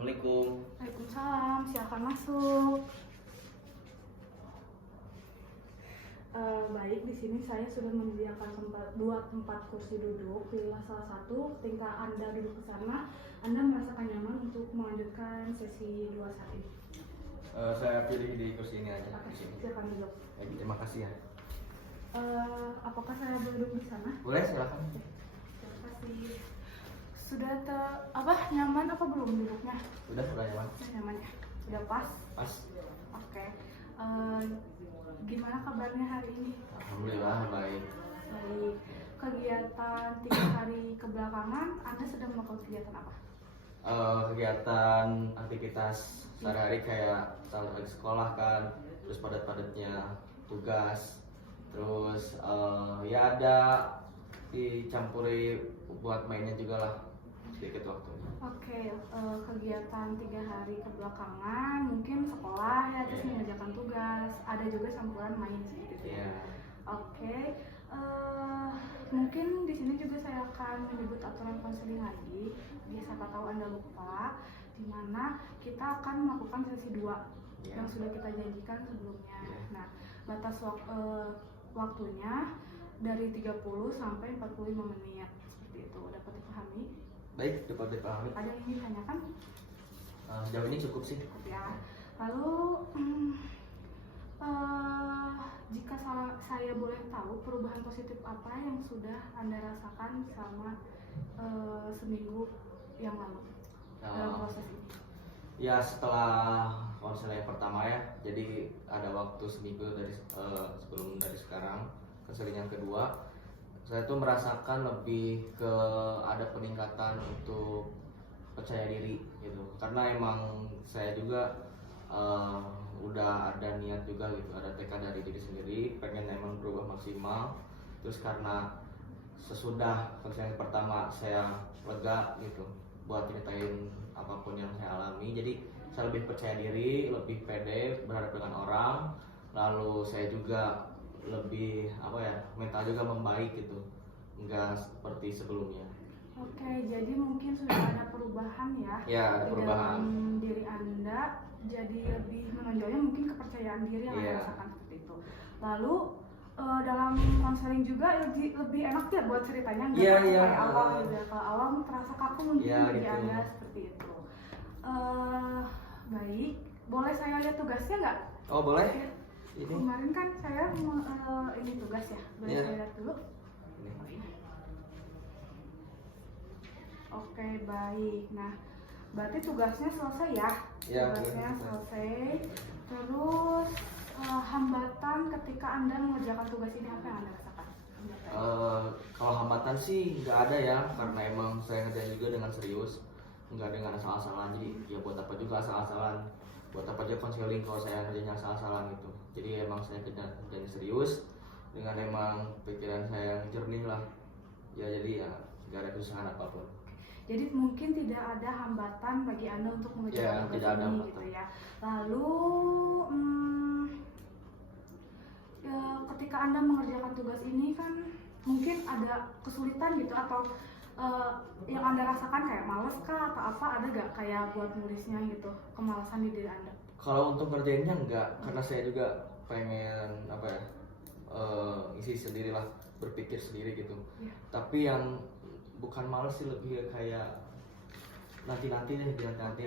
Assalamualaikum. Waalaikumsalam, silakan masuk. Baik, di sini saya sudah menyediakan dua tempat kursi duduk. Pilihlah salah satu. Ketika Anda duduk ke sana, Anda merasakan nyaman untuk melanjutkan sesi 2 saat ini. Saya pilih di kursi ini aja. Oke, Di sini. silakan duduk. Baik, terima kasih ya. Apakah saya boleh duduk di sana? Boleh, silakan. Terima kasih. Sudah nyaman apa belum duduknya? Udah nyaman. Sudah nyaman ya? Sudah pas? Pas. Oke. Gimana kabarnya hari ini? Alhamdulillah baik. Baik. Kegiatan 3 hari kebelakangan, Anda sedang melakukan kegiatan apa? Kegiatan aktivitas sehari-hari kayak saat lagi sekolah kan, terus padat-padatnya tugas, terus ya ada dicampuri buat mainnya juga lah sedikit waktunya. Oke, kegiatan 3 hari kebelakangan mungkin sekolah ya, terus mengerjakan tugas, ada juga campuran main sedikit ya. Iya. Oke, mungkin di sini juga saya akan menyebut aturan konseling lagi. Siapa tahu Anda lupa, di mana kita akan melakukan sesi 2 yang sudah kita janjikan sebelumnya. Nah, batas waktunya dari 30 sampai 45 menit seperti itu. Dapat dipahami? Baik, dapat dipahami. Ada yang ingin ditanyakan? Sejauh ini cukup sih. Cukup ya. Lalu jika saya boleh tahu perubahan positif apa yang sudah Anda rasakan selama seminggu yang lalu dalam proses ini? Ya setelah konseling yang pertama ya, jadi ada waktu seminggu dari sebelum dari sekarang. Konseling yang kedua, saya tuh merasakan lebih ke ada peningkatan untuk percaya diri gitu, karena emang saya juga udah ada niat juga gitu, ada tekad dari diri sendiri pengen emang berubah maksimal. Terus karena sesudah konseling pertama saya lega gitu buat ceritain apapun yang saya alami, jadi saya lebih percaya diri, lebih pede berhadapan dengan orang, lalu saya juga lebih mental juga membaik gitu, enggak seperti sebelumnya. Oke, jadi mungkin sudah ada perubahan ya, Ya, ada di perubahan. dalam diri Anda, jadi lebih menonjolnya mungkin kepercayaan diri yang Anda rasakan seperti itu. Lalu dalam konseling juga lebih enak ya buat ceritanya, nggak kayak awal gitu ya. Kalau awal terasa kaku mungkin bagi gitu. Anda seperti itu. Baik, boleh saya lihat tugasnya nggak? Oh boleh. Ya. Ini. Kemarin kan saya ini tugas ya, boleh saya lihat dulu? Ini. Oke, baik. Nah, berarti tugasnya selesai ya? Tugasnya selesai. Terus hambatan ketika Anda mengerjakan tugas ini apa yang Anda rasakan? Kalau hambatan sih nggak ada ya, karena emang saya ngerjain juga dengan serius, nggak dengan asal-asalan. Jadi ya buat apa juga asal-asalan, buat apa aja konseling kalau saya ngerjain asal-asalan gitu. Jadi emang saya kerjain serius dengan emang pikiran saya yang jernih lah. Ya jadi ya nggak ada kesusahan apapun. Jadi mungkin tidak ada hambatan bagi Anda untuk mengerjakan tugas ini gitu ya. Lalu ketika Anda mengerjakan tugas ini kan mungkin ada kesulitan gitu, atau yang Anda rasakan kayak males kah atau apa, ada gak kayak buat nulisnya gitu, kemalasan di diri Anda? Kalau untuk ngerjainnya enggak, karena saya juga pengen isi sendiri lah, berpikir sendiri gitu. Tapi yang bukan males sih, lebih kayak nanti gitu. Nanti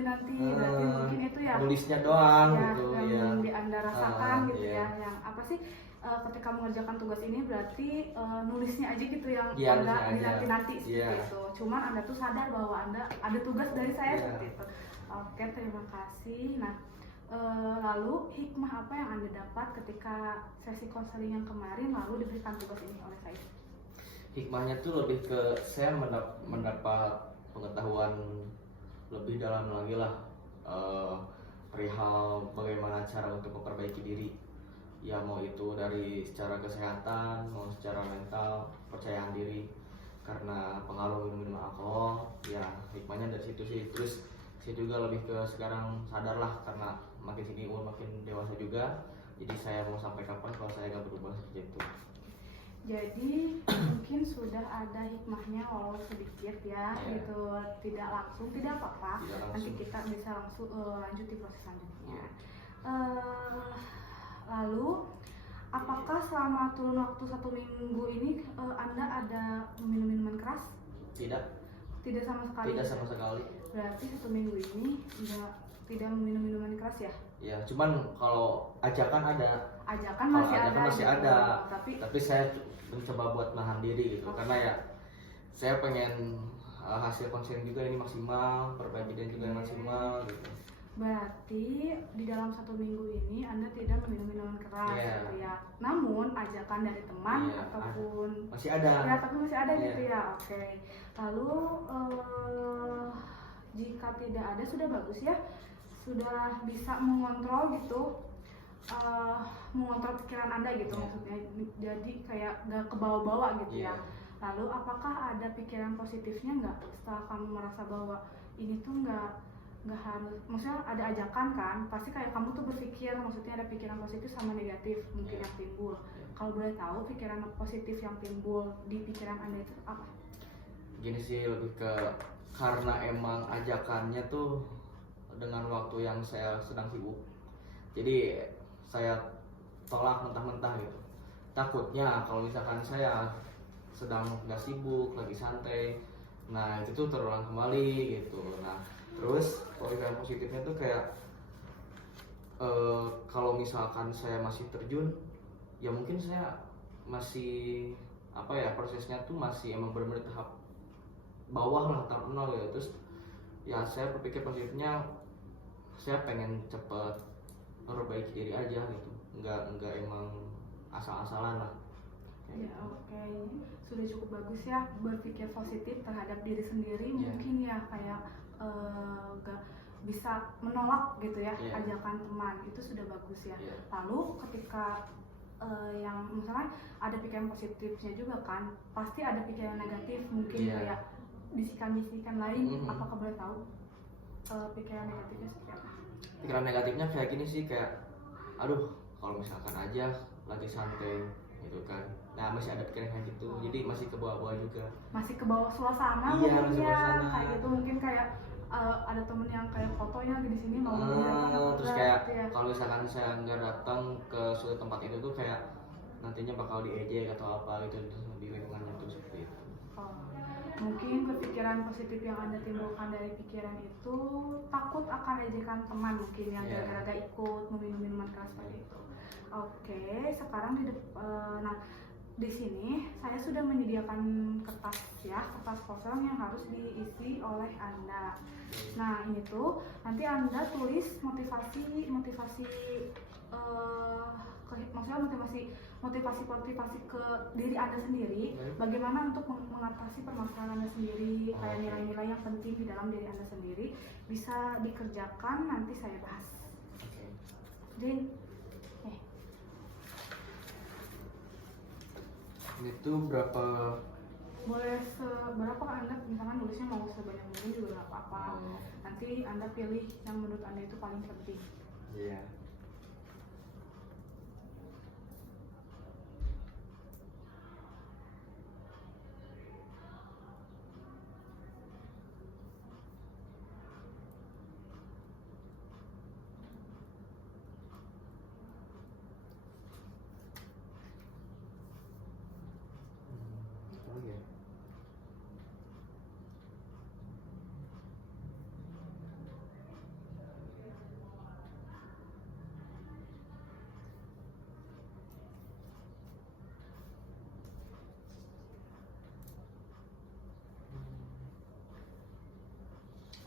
berarti mungkin itu ya nulisnya doang ya, gitu yang di Anda rasakan gitu ya. Yang apa sih ketika mengerjakan tugas ini berarti nulisnya aja gitu yang Anda nanti seperti itu. Cuman Anda tuh sadar bahwa Anda ada tugas dari saya seperti itu. Oke, terima kasih. Nah, lalu hikmah apa yang Anda dapat ketika sesi konseling yang kemarin lalu diberikan tugas ini oleh saya? Hikmahnya tuh lebih ke saya mendapat pengetahuan lebih dalam lagi lah, perihal bagaimana cara untuk memperbaiki diri ya, mau itu dari secara kesehatan, mau secara mental, percayaan diri karena pengaruh minum alkohol. Ya hikmahnya dari situ sih. Terus saya juga lebih ke sekarang sadar lah, karena makin sini umur makin dewasa juga, jadi saya mau sampai kapan kalau saya gak berubah seperti itu. Jadi mungkin sudah ada hikmahnya walau sedikit ya, gitu. Tidak langsung, tidak apa-apa. Nanti kita bisa langsung lanjut di proses selanjutnya. Lalu, apakah selama turun waktu 1 minggu ini Anda ada minum minuman keras? Tidak sama sekali. Tidak sama sekali. Berarti 1 minggu ini tidak minum minuman keras ya? Ya, cuman kalau ajakan ada. Ajakan masih ada. Tapi saya mencoba buat nahan diri gitu, karena ya saya pengen hasil konser juga ini maksimal, perbaiki dan juga maksimal gitu. Berarti di dalam 1 minggu ini Anda tidak meminum minuman keras gitu ya. Namun ajakan dari teman ataupun masih ada. Ya, tapi masih ada gitu ya. Oke. Lalu jika tidak ada sudah bagus ya. Sudah bisa mengontrol gitu. Mengontrol pikiran Anda gitu maksudnya. Jadi kayak gak kebawa-bawa gitu ya. Lalu apakah ada pikiran positifnya nggak setelah kamu merasa bahwa ini tuh nggak harus, maksudnya ada ajakan kan, pasti kayak kamu tuh berpikir, maksudnya ada pikiran positif sama negatif mungkin yang timbul. Kalau boleh tahu pikiran positif yang timbul di pikiran Anda itu apa? Gini sih, lebih ke karena emang ajakannya tuh dengan waktu yang saya sedang sibuk, jadi saya tolak mentah-mentah gitu. Takutnya kalau misalkan saya sedang gak sibuk, lagi santai, nah itu tuh terulang kembali gitu. Nah terus pikiran positifnya tuh kayak kalau misalkan saya masih terjun, ya mungkin saya masih prosesnya tuh masih emang benar-benar tahap bawah lah, tahap nol ya. Terus ya saya berpikir positifnya, saya pengen cepet memperbaiki diri aja gitu, nggak emang asal-asalan lah. Ya oke. Sudah cukup bagus ya berpikir positif terhadap diri sendiri. Mungkin ya kayak gak bisa menolak gitu ya ajakan teman, itu sudah bagus ya. Lalu ketika yang misalnya ada pikiran positifnya juga kan, pasti ada pikiran negatif mungkin kayak bisikan-bisikan lain. Apakah boleh tahu pikiran negatifnya seperti apa? Pikiran negatifnya kayak gini sih, kayak aduh kalau misalkan aja lagi santai gitu kan. Nah masih ada pikiran kayak gitu, jadi masih ke bawah-bawah juga. Masih ke bawah suasana mungkin ya, kayak gitu mungkin kayak ada temen yang kayak fotonya di sini mau terus kayak kalau misalkan saya nggak datang ke suatu tempat itu tuh kayak nantinya bakal diejek atau apa gitu di lingkungannya tuh seperti itu. Mungkin kepikiran positif yang Anda timbulkan dari pikiran itu takut akan ejekan teman mungkin ya, gara-gara ikut meminum minuman keras seperti itu. Oke, sekarang di sini saya sudah menyediakan kertas kosong yang harus diisi oleh Anda. Nah ini tuh nanti Anda tulis motivasi ke diri Anda sendiri, bagaimana untuk mengatasi permasalahan Anda sendiri, kayak nilai-nilai yang penting di dalam diri Anda sendiri bisa dikerjakan, nanti saya bahas. Jadi itu berapa? Boleh seberapa Anda misalkan nulisnya mau sebanyak mungkin juga nggak apa-apa. Nanti Anda pilih yang menurut Anda itu paling penting. Iya.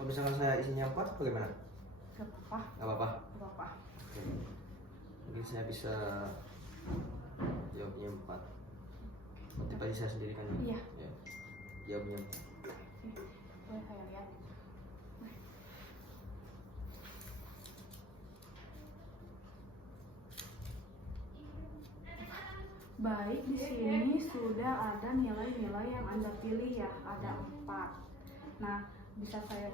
Kalau misalkan saya isinya 4, bagaimana? Gak apa-apa. Oke. Mungkin saya bisa jawabnya 4. Motivasi saya sendiri kan? Iya. Ya. Jawabnya 4. Boleh saya lihat? Baik, di sini sudah ada nilai-nilai yang Anda pilih ya, ada 4. Nah, bisa saya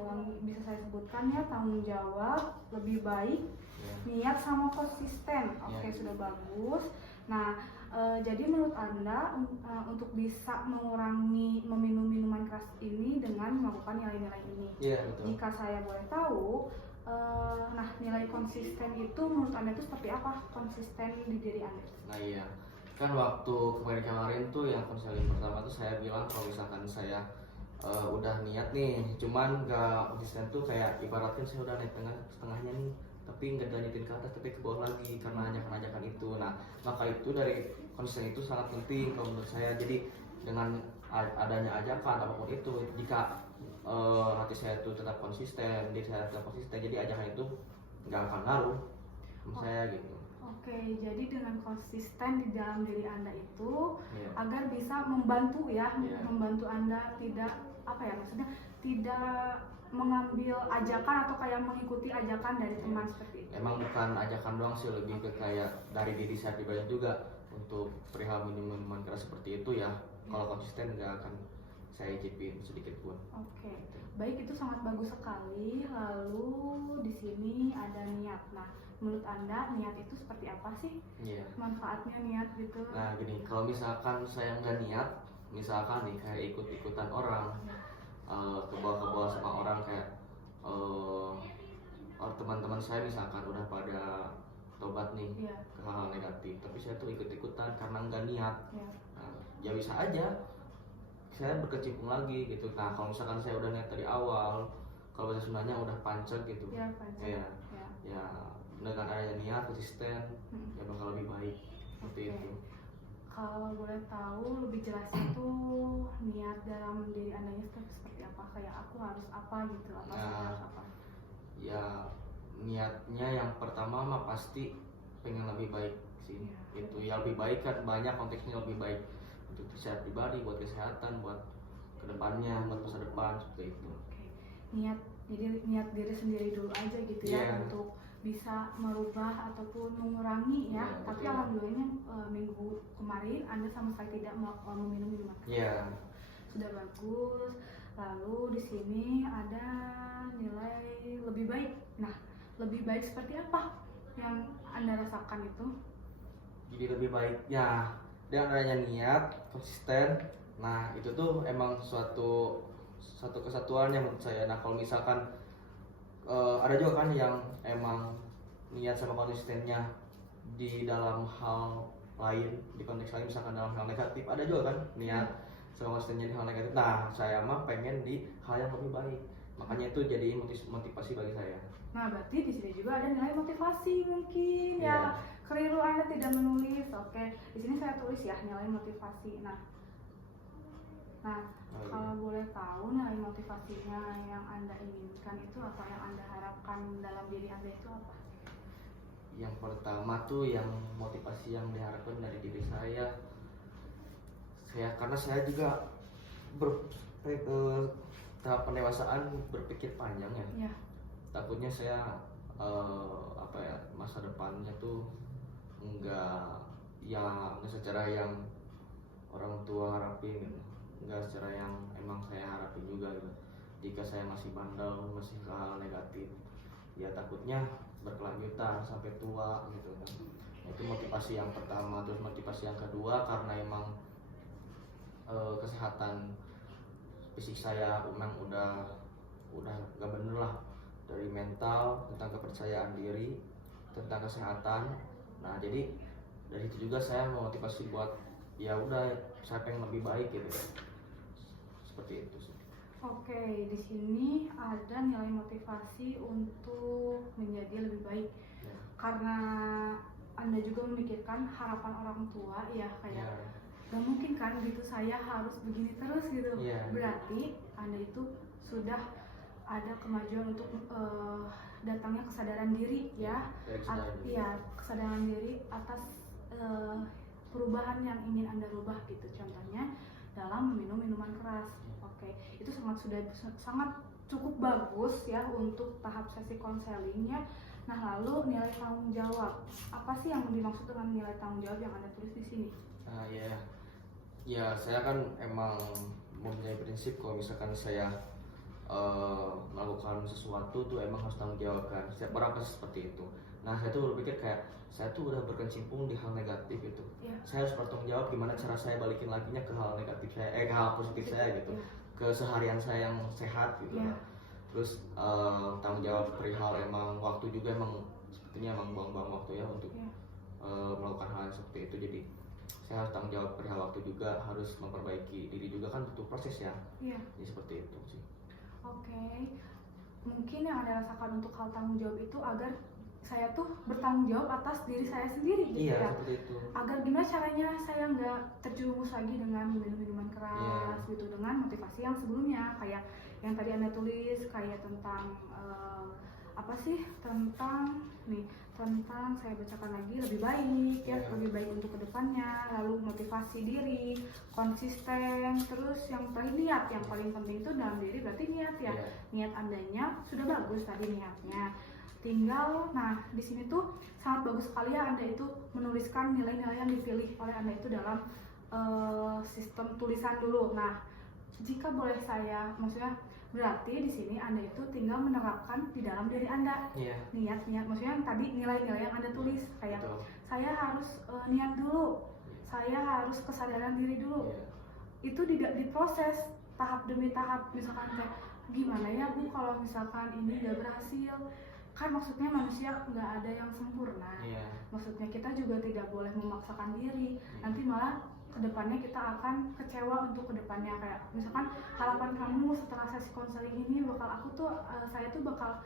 sebutkan ya, tanggung jawab, lebih baik, niat sama konsisten. Oke, sudah bagus. Nah, Jadi menurut Anda untuk bisa mengurangi meminum minuman keras ini dengan melakukan nilai-nilai ini. Iya, betul. Jika saya boleh tahu, nah nilai konsisten itu menurut Anda itu seperti apa konsisten di diri Anda? Nah iya, kan waktu kemarin tuh yang konseling pertama tuh saya bilang kalau misalkan saya udah niat nih, cuman gak konsisten tuh kayak ibaratkan saya udah naik setengahnya nih, tapi nggak lanjutin ke atas tapi ke bawah lagi karena ajakan-ajakan itu. Nah maka itu dari konsisten itu sangat penting kalau menurut saya. Jadi dengan adanya ajakan apapun itu, jika hati saya itu tetap konsisten, diri saya tetap konsisten, jadi ajakan itu nggak akan ngaruh sama saya gitu. Oke, jadi dengan konsisten di dalam diri Anda itu agar bisa membantu membantu Anda tidak maksudnya tidak mengambil ajakan atau kayak mengikuti ajakan dari teman seperti itu. Emang bukan ajakan doang sih, lebih ke kayak dari diri saya pribadi juga untuk perihal minuman keras seperti itu ya. Kalau konsisten nggak akan saya icipin sedikit pun. Oke, baik, itu sangat bagus sekali. Lalu di sini ada niat. Nah, menurut Anda niat itu seperti apa sih? Iya. Manfaatnya niat gitu. Nah gini, kalau misalkan saya nggak niat, misalkan nih kayak ikut-ikutan orang, ke bawah sama orang kayak teman-teman saya misalkan udah pada tobat nih ke hal-hal negatif, tapi saya tuh ikut-ikutan karena nggak niat. Nah, ya bisa aja saya berkecimpung lagi gitu. Nah kalau misalkan saya udah niat dari awal, kalau bahasa Sundanya udah pancet gitu, ya dengan adanya niat konsisten ya bakal lebih baik seperti itu. Kalau boleh tahu lebih jelasnya tuh niat dalam diri Anda itu seperti apa? Kayak aku harus apa gitu, harus apa? Ya niatnya yang pertama mah pasti pengen lebih baik sih. Itu yang lebih baik kan banyak konteksnya, lebih baik untuk sehat pribadi, buat kesehatan, buat kedepannya, buat masa depan seperti itu. Niat, jadi niat diri sendiri dulu aja gitu ya untuk bisa merubah ataupun mengurangi ya. Tapi alhamdulillahnya minggu kemarin Anda sama sekali tidak meminum minuman keras. Sudah bagus. Lalu di sini ada nilai lebih baik. Nah, lebih baik seperti apa yang Anda rasakan itu? Jadi lebih baik ya dengan adanya niat konsisten. Nah itu tuh emang satu kesatuan yang menurut saya. Nah kalau misalkan ada juga kan yang emang niat sama konsistennya di dalam hal lain, di konteks lain misalkan dalam hal negatif, ada juga kan niat sama konsistennya di hal negatif. Nah saya mah pengen di hal yang lebih baik, makanya itu jadi motivasi bagi saya. Nah berarti di sini juga ada nilai motivasi mungkin ya. Keliru Anda tidak menulis. Oke, di sini saya tulis ya nilai motivasi. Nah kalau boleh tahu nilai motivasinya yang Anda inginkan itu apa, yang Anda harapkan dalam diri Anda itu apa? Yang pertama tuh yang motivasi yang diharapkan dari diri saya karena saya juga tahap pendewasaan berpikir panjang ya. Takutnya saya masa depannya tuh nggak secara yang orang tua harapin gitu, nggak secara yang emang saya harapin juga gitu. Jika saya masih bandel, masih ke hal negatif, ya takutnya berkelanjutan sampai tua gitu kan. Itu motivasi yang pertama. Terus motivasi yang kedua karena emang kesehatan fisik saya memang udah gak bener lah, dari mental, tentang kepercayaan diri, tentang kesehatan. Nah jadi dari itu juga saya memotivasi buat ya udah saya pengen lebih baik gitu, seperti itu sih. Oke, di sini ada nilai motivasi untuk menjadi lebih baik karena Anda juga memikirkan harapan orang tua ya, kayak gak mungkin kan gitu saya harus begini terus gitu. Berarti Anda itu sudah ada kemajuan untuk datangnya kesadaran diri ya, kesadaran diri atas perubahan yang ingin Anda rubah gitu. Contohnya dalam meminum minuman keras. Oke, itu sangat cukup bagus ya untuk tahap sesi konselingnya. Nah, lalu nilai tanggung jawab. Apa sih yang dimaksud dengan nilai tanggung jawab yang Anda tulis di sini? Ya saya kan emang mempunyai prinsip kalau misalkan saya melakukan sesuatu tuh emang harus tanggung jawabkan. Setiap orang pasti seperti itu. Nah saya tuh berpikir kayak saya tuh udah berkecimpung di hal negatif itu. Saya harus bertanggung jawab gimana cara saya balikin laginya ke hal negatif saya, ke hal positif saya gitu, ke seharian saya yang sehat gitu. Terus tanggung jawab perihal emang waktu juga, emang sepertinya emang buang-buang waktu ya untuk melakukan hal yang seperti itu. Jadi saya harus tanggung jawab perihal waktu juga, harus memperbaiki diri juga, kan butuh proses ya. Jadi seperti itu sih. Oke. Mungkin yang Anda rasakan untuk hal tanggung jawab itu agar saya tuh bertanggung jawab atas diri saya sendiri gitu ya. Seperti itu. Agar gimana caranya saya nggak terjerumus lagi dengan minum-minuman keras gitu, dengan motivasi yang sebelumnya kayak yang tadi Anda tulis kayak tentang apa sih, tentang saya bacakan lagi, lebih baik ya, lebih baik untuk kedepannya, lalu motivasi diri, konsisten, terus yang terakhir niat, yang paling penting itu dalam diri berarti niat ya. Niat Andanya sudah bagus tadi niatnya, tinggal nah di sini tuh sangat bagus sekali ya Anda itu menuliskan nilai-nilai yang dipilih oleh Anda itu dalam sistem tulisan dulu. Nah jika boleh saya, maksudnya berarti di sini Anda itu tinggal menerapkan di dalam diri Anda. Niat, maksudnya yang tadi nilai-nilai yang Anda tulis kayak saya harus niat dulu, saya harus kesadaran diri dulu. Itu diproses tahap demi tahap. Misalkan kayak gimana ya Bu kalau misalkan ini gak berhasil, kan maksudnya manusia nggak ada yang sempurna. Maksudnya kita juga tidak boleh memaksakan diri, nanti malah kedepannya kita akan kecewa untuk kedepannya. Kayak misalkan harapan kamu setelah sesi konseling ini saya tuh bakal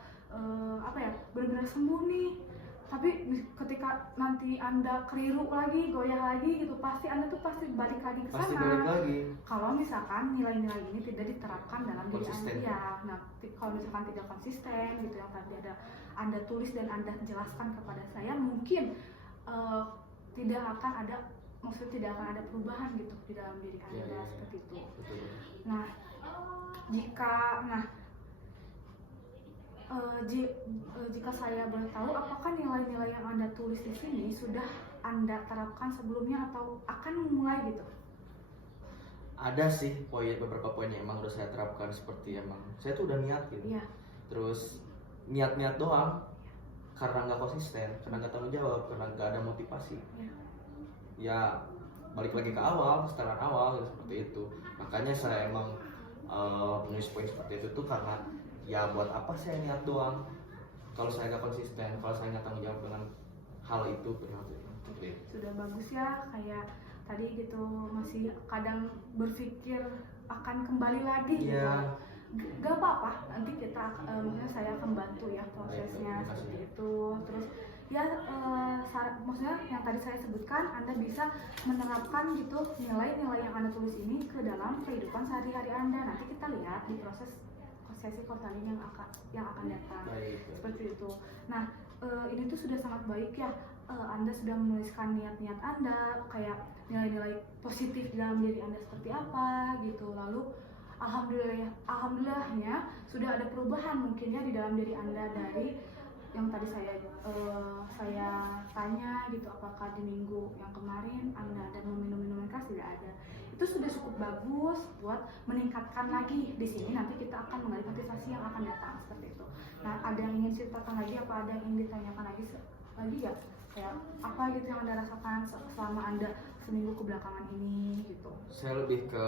benar-benar sembuh nih, tapi ketika nanti Anda keliru lagi, goyah lagi gitu, pasti Anda tuh pasti balik lagi ke sana. Kalau misalkan nilai-nilai ini tidak diterapkan dalam diri Anda. Nah, kalau misalkan tidak konsisten gitu, yang tadi Anda tulis dan Anda jelaskan kepada saya, mungkin tidak akan ada perubahan gitu di dalam diri Anda seperti itu. Nah, jika saya boleh tahu, apakah nilai-nilai yang Anda tulis di sini sudah Anda terapkan sebelumnya atau akan memulai gitu? Ada sih beberapa poin yang emang udah saya terapkan, seperti emang saya tuh udah niat gitu. Terus niat-niat doang karena nggak konsisten, karena nggak tanggung jawab, karena nggak ada motivasi. Ya balik lagi ke awal, setelan awal gitu, seperti itu. Makanya saya emang menulis poin seperti itu tuh karena ya buat apa saya niat doang kalau saya nggak konsisten, kalau saya nggak tanggung jawab dengan hal itu. Sudah bagus ya, kayak tadi gitu masih kadang berpikir akan kembali lagi gitu. Gak apa-apa, nanti kita maksudnya saya akan bantu ya prosesnya seperti itu. Terus ya maksudnya yang tadi saya sebutkan, Anda bisa menerapkan gitu nilai-nilai yang Anda tulis ini ke dalam kehidupan sehari-hari Anda. Nanti kita lihat di proses sesi konseling yang akan datang. Seperti itu. Nah ini tuh sudah sangat baik ya. Anda sudah menuliskan niat-niat Anda, kayak nilai-nilai positif dalam diri Anda seperti apa gitu. Lalu alhamdulillahnya sudah ada perubahan mungkinnya di dalam diri Anda dari yang tadi saya tanya gitu, apakah di minggu yang kemarin Anda ada meminum minuman keras? Tidak ada. Itu sudah cukup bagus buat meningkatkan lagi di sini. Nanti kita akan mengenai motivasi yang akan datang seperti itu. Nah, ada yang ingin ceritakan lagi, apa ada yang ingin ditanyakan lagi ya? Kayak apa gitu yang Anda rasakan selama Anda seminggu kebelakangan ini gitu? Saya lebih ke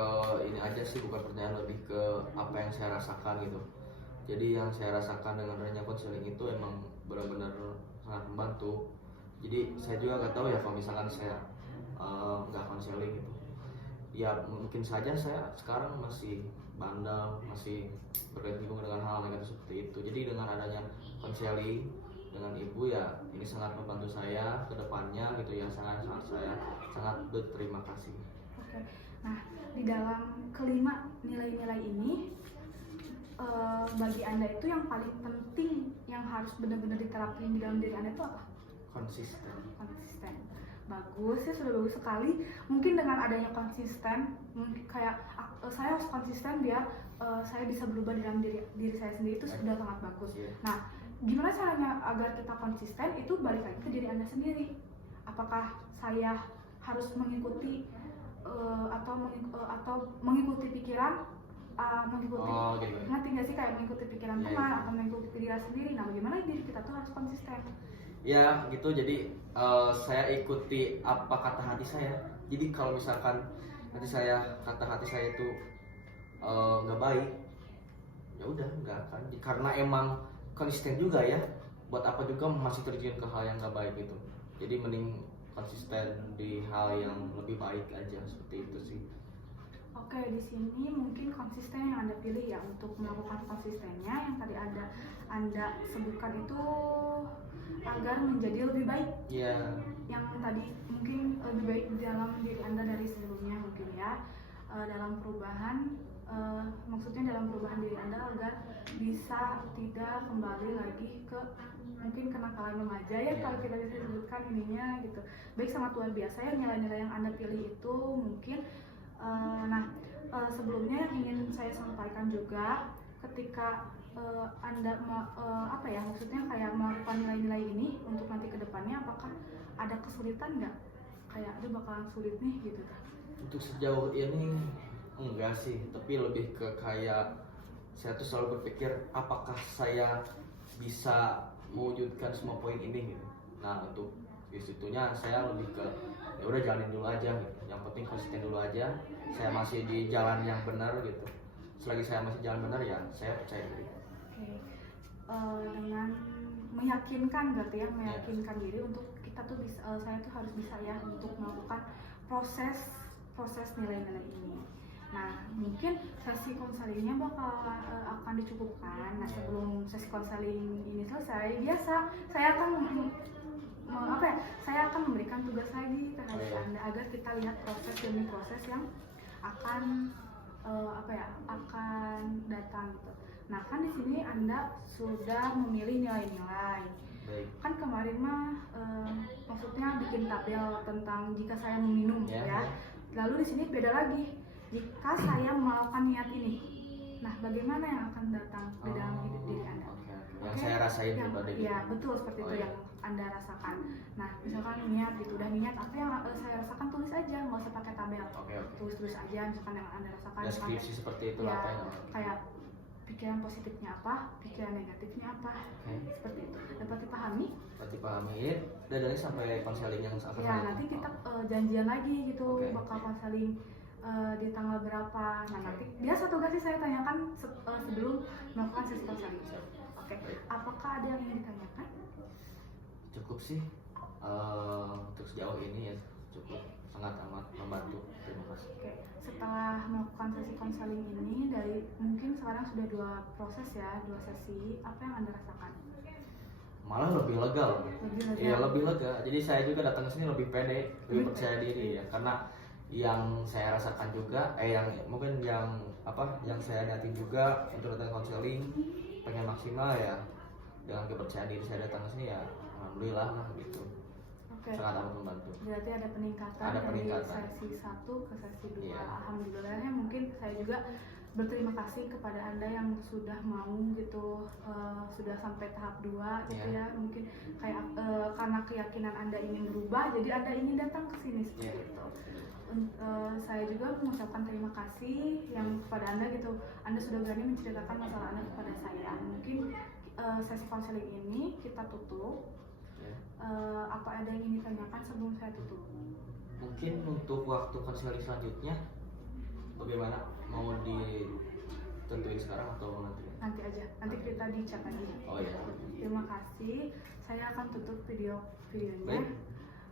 ini aja sih, bukan pertanyaan, lebih ke apa yang saya rasakan gitu. Jadi yang saya rasakan dengan adanya konseling itu emang benar-benar sangat membantu. Jadi saya juga nggak tahu ya kalau misalkan saya nggak konseling gitu, ya mungkin saja saya sekarang masih bandel, masih bergantung dengan hal negatif seperti itu. Jadi dengan adanya konseling dengan ibu ya, ini sangat membantu saya ke depannya gitu ya. Saya sangat berterima kasih. Oke. Nah, di dalam kelima nilai-nilai ini, bagi Anda itu yang paling penting yang harus benar-benar diterapin di dalam diri Anda itu apa? Konsisten. Bagus ya, sudah bagus sekali. Mungkin dengan adanya konsisten, kayak saya harus konsisten biar saya bisa berubah dalam diri saya sendiri, itu sudah sangat bagus. Nah, gimana caranya agar kita konsisten? Itu balik lagi ke diri Anda sendiri. Apakah saya harus mengikuti atau mengikuti pikiran mengikuti, gitu. ngerti nggak sih, kayak mengikuti pikiran teman atau mengikuti diri sendiri. Nah, bagaimana diri kita tuh harus konsisten. Ya gitu, jadi saya ikuti apa kata hati saya. Jadi kalau misalkan nanti kata hati saya itu nggak baik, ya udah nggak akan, karena emang konsisten juga ya, buat apa juga masih terjun ke hal yang nggak baik gitu. Jadi mending konsisten di hal yang lebih baik aja, seperti itu sih. Oke, di sini mungkin konsisten yang Anda pilih ya untuk melakukan konsistennya yang tadi Anda sebutkan itu agar menjadi lebih baik. Iya. Yang tadi mungkin lebih baik di dalam diri Anda dari sebelumnya mungkin ya. Dalam perubahan, maksudnya dalam perubahan diri Anda agar bisa tidak kembali lagi ke mungkin kenakalan remaja ya, kalau kita bisa sebutkan ininya gitu. Baik, sangat luar biasa ya nilai-nilai yang Anda pilih itu mungkin. Sebelumnya yang ingin saya sampaikan juga, ketika Anda maksudnya kayak melakukan nilai-nilai ini untuk nanti ke depannya, apakah ada kesulitan nggak? Kayak aduh bakalan sulit nih gitu. Untuk sejauh ini enggak sih, tapi lebih ke kayak saya tuh selalu berpikir apakah saya bisa mewujudkan semua poin ini gitu. Nah, untuk disitunya saya lebih ke ya udah jalanin dulu aja gitu. Yang penting konsisten dulu aja. Saya masih di jalan yang benar gitu. Selagi saya masih jalan benar ya saya percaya diri. Oke. Dengan meyakinkan berarti ya, meyakinkan diri untuk kita tuh bisa, saya tuh harus bisa ya untuk melakukan proses nilai-nilai ini. Nah, mungkin sesi konselingnya akan dicukupkan. Nah, sebelum sesi konseling ini selesai, biasa saya akan saya akan memberikan tugas lagi terhadap Anda agar kita lihat proses demi proses yang akan akan datang gitu. Nah, kan di sini Anda sudah memilih nilai-nilai. Baik. Kan kemarin mah maksudnya bikin tabel tentang jika saya meminum ya. Lalu di sini beda lagi. Jika saya melakukan niat ini. Nah, bagaimana yang akan datang di dalam hidup diri Anda? Yang saya rasain pribadi. Ya, betul seperti itu yang Anda rasakan. Nah, misalkan niat gitu, udah niat apa yang saya rasakan, tulis aja, nggak usah pakai tabel. Tulis aja misalkan yang Anda rasakan. Deskripsi seperti itu ya, apa yang kayak pikiran positifnya apa, pikiran negatifnya apa, seperti itu. Dapat dipahami? Dapat dipahami. Dan dari sampai konseling yang akan ya, nanti kita janjian lagi gitu, bakal konseling di tanggal berapa. Nah, nanti biasa tugas sih saya tanyakan sebelum melakukan sesi konseling. Oke. Apakah ada yang ingin ditanyakan? Cukup sih, untuk sejauh ini ya cukup, sangat amat membantu. Terima kasih. Oke. Setelah melakukan sesi konseling ini, dari mungkin sekarang sudah 2 proses ya, 2 sesi, apa yang Anda rasakan? Malah lebih lega loh. Iya, lebih lega. Jadi saya juga datang ke sini lebih pede, lebih percaya diri ya, karena yang saya rasakan juga, yang mungkin yang saya niatin juga untuk datang konseling, pengen maksimal ya, dengan kepercayaan diri saya datang ke sini ya, alhamdulillah lah gitu. Sangat amat membantu. Berarti ada peningkatan dari sesi 1 ke sesi 2. Alhamdulillah ya, mungkin saya juga berterima kasih kepada Anda yang sudah mau gitu, sudah sampai tahap 2 gitu ya. Mungkin kayak karena keyakinan Anda ingin berubah, jadi Anda ingin datang ke sini seperti itu. Saya juga mengucapkan terima kasih yang kepada Anda gitu. Anda sudah berani menceritakan masalah Anda kepada saya. Mungkin sesi konseling ini kita tutup. Apa ada yang ingin ditanyakan sebelum saya tutup? Mungkin untuk waktu konseling selanjutnya bagaimana? Mau ditentuin sekarang atau nanti? Nanti aja, nanti kita di chat lagi. Oh iya. Terima kasih. Saya akan tutup videonya. Baik.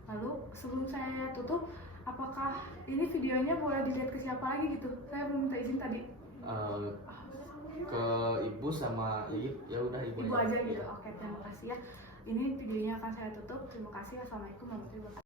Lalu sebelum saya tutup, apakah ini videonya boleh dilihat ke siapa lagi gitu? Saya belum minta izin tadi. Ke ibu sama Ibu, ya udah ibu aja gitu. Oke, terima kasih ya. Ini videonya akan saya tutup. Terima kasih. Assalamualaikum warahmatullahi wabarakatuh.